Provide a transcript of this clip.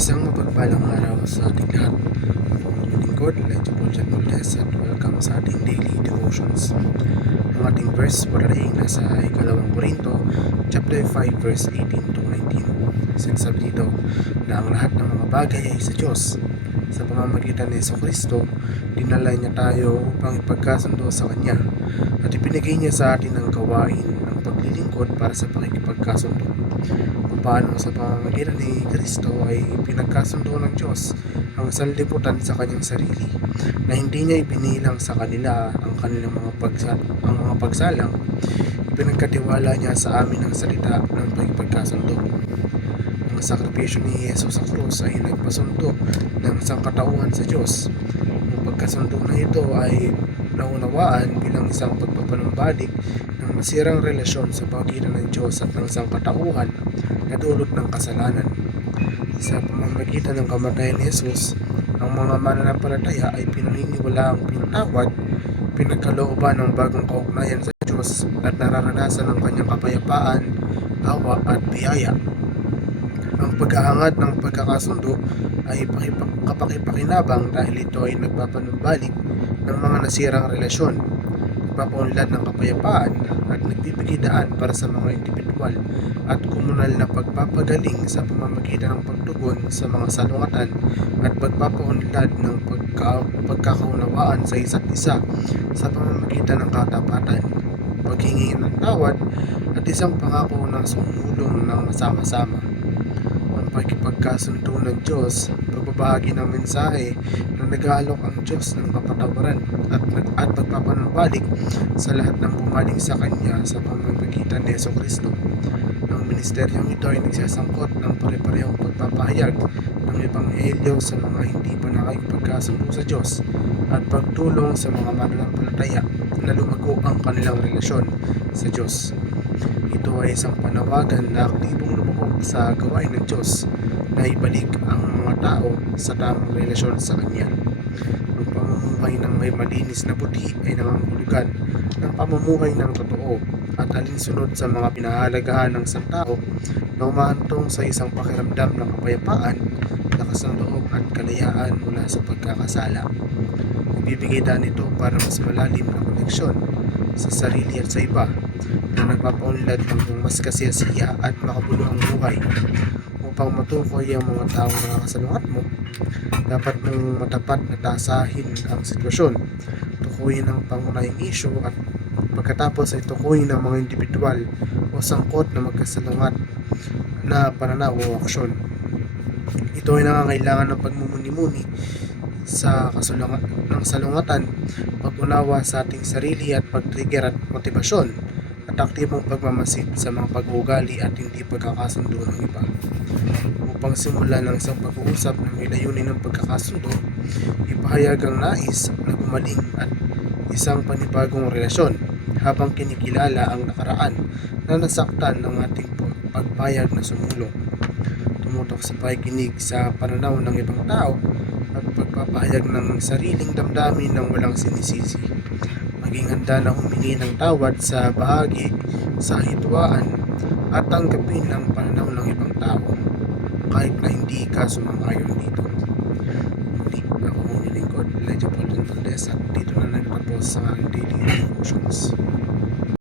Isang mapagpalang araw sa ating lahat. Ako ang inyong lingkod, Elijah Paul Jan Valdez, at welcome sa ating daily devotions. Ang ating verse para rin nasa ikalawang Korinto, chapter 5, verse 18 to 19. Sinasabi dito na ang lahat ng mga bagay ay sa Diyos. Sa pamamagitan ni Jesucristo, dinala niya tayo upang ipagkasundo sa Kanya at ibinigay niya sa atin ang gawain ng paglilingkod para sa pakikipagkasundo. Paano sa pamamagitan ni Kristo ay pinagkasundo ng Diyos ang sanlibutan sa kanyang sarili, na hindi niya ibinilang sa kanila ang kanilang mga pagsalang. Ipinagkatiwala niya sa amin ang salita ng pagkasundo. Ang sakripisyo ni Jesus sa krus ay nagpasundo ng sangkatauhan sa Diyos. Ang pagkasundo na ito ay naunawaan bilang isang pagpapanumbalik ng masirang relasyon sa pagitan ng Diyos at ng sangkatauhan na dulot ng kasalanan. Sa pamamagitan ng kamatayan ni Jesus, ang mga mananampalataya ay pinaniniwala ang pinatawad, pinagkalooban ng bagong kaugnayan sa Diyos at nararanasan ng kanyang kapayapaan, awa at biyaya. Ang pag-ahangad ng pagkakasundo ay kapakipakinabang dahil ito ay nagpapanumbalik ng mga nasirang relasyon, nagpapaunlad ng kapayapaan at nagbibigay daan para sa mga individual at komunal na pagpapagaling sa pamamagitan ng pagtugon sa mga salungatan at pagpapaunlad ng pagkakaunawaan sa isa't isa sa pamamagitan ng katapatan, paghingi ng tawad at isang pangako ng sumulong ng masama-sama. Ang pagkipagkasundo ng Diyos, pagbabahagi ng mensahe na nag-aalok ang Diyos ng kapatawaran at pagpapanumbalik sa lahat ng bumaling sa Kanya sa pamamagitan ni Jesucristo. Ang ministeryong ito ay nagsasangkot ng pare-parehong pagpapahayag ng Ebanghelyo sa mga hindi pa nakikipagkasundo sa Diyos at pagtulong sa mga mananampalataya na lumago ang kanilang relasyon sa Diyos. Ito ay isang panawagan na aktibong lumahok sa gawain ng Diyos na ibalik ang mga tao sa tamang relasyon sa Kanya. Ang pamumuhay ng may malinis na buti ay nangangahulugan ng pamumuhay ng totoo at alinsunod sa mga pinahalagahan ng isang tao na umahantong sa isang pakiramdam ng kapayapaan, lakas ng loob at kalayaan mula sa pagkakasala. Nagbibigay daan ito para mas malalim na koneksyon sa sarili at sa iba na nagpapaunlad ng mas kasiyasiya at makabuluhang buhay. Upang matukoy ang mga taong nakakasalungat mo, dapat mong matapat na tasahin ang sitwasyon, tukuyin ang pangunahing issue at pagkatapos ay tukuyin ang mga individual o sangkot na magkasalungat na pananaw o aksyon. Ito ay nangangailangan ng pagmumuni-muni sa ng salungatan, pag-unawa sa ating sarili at pag-trigger at motibasyon at aktibong pagmamasid sa mga pag-uugali at hindi pagkakasundo ng iba. Upang simulan ng isang pag-uusap na may layunin ng pagkakasundo, ipahayag ang nais na gumaling at isang panibagong relasyon habang kinikilala ang nakaraan na nasaktan ng ating pagpayag na sumulong. Tumutok sa pakikinig sa pananaw ng ibang tao at pagpapahayag ng sariling damdamin ng walang sinisisi. Maging handa na humingi ng tawad sa bahagi sa hidwaan at tanggapin ang pananaw ng ibang tao kahit na hindi ka sumang-ayon dito. Muli, ako ang lingkod, Elijah Paul Jan Valdez, at dito na nagtapos sa aking daily devotions.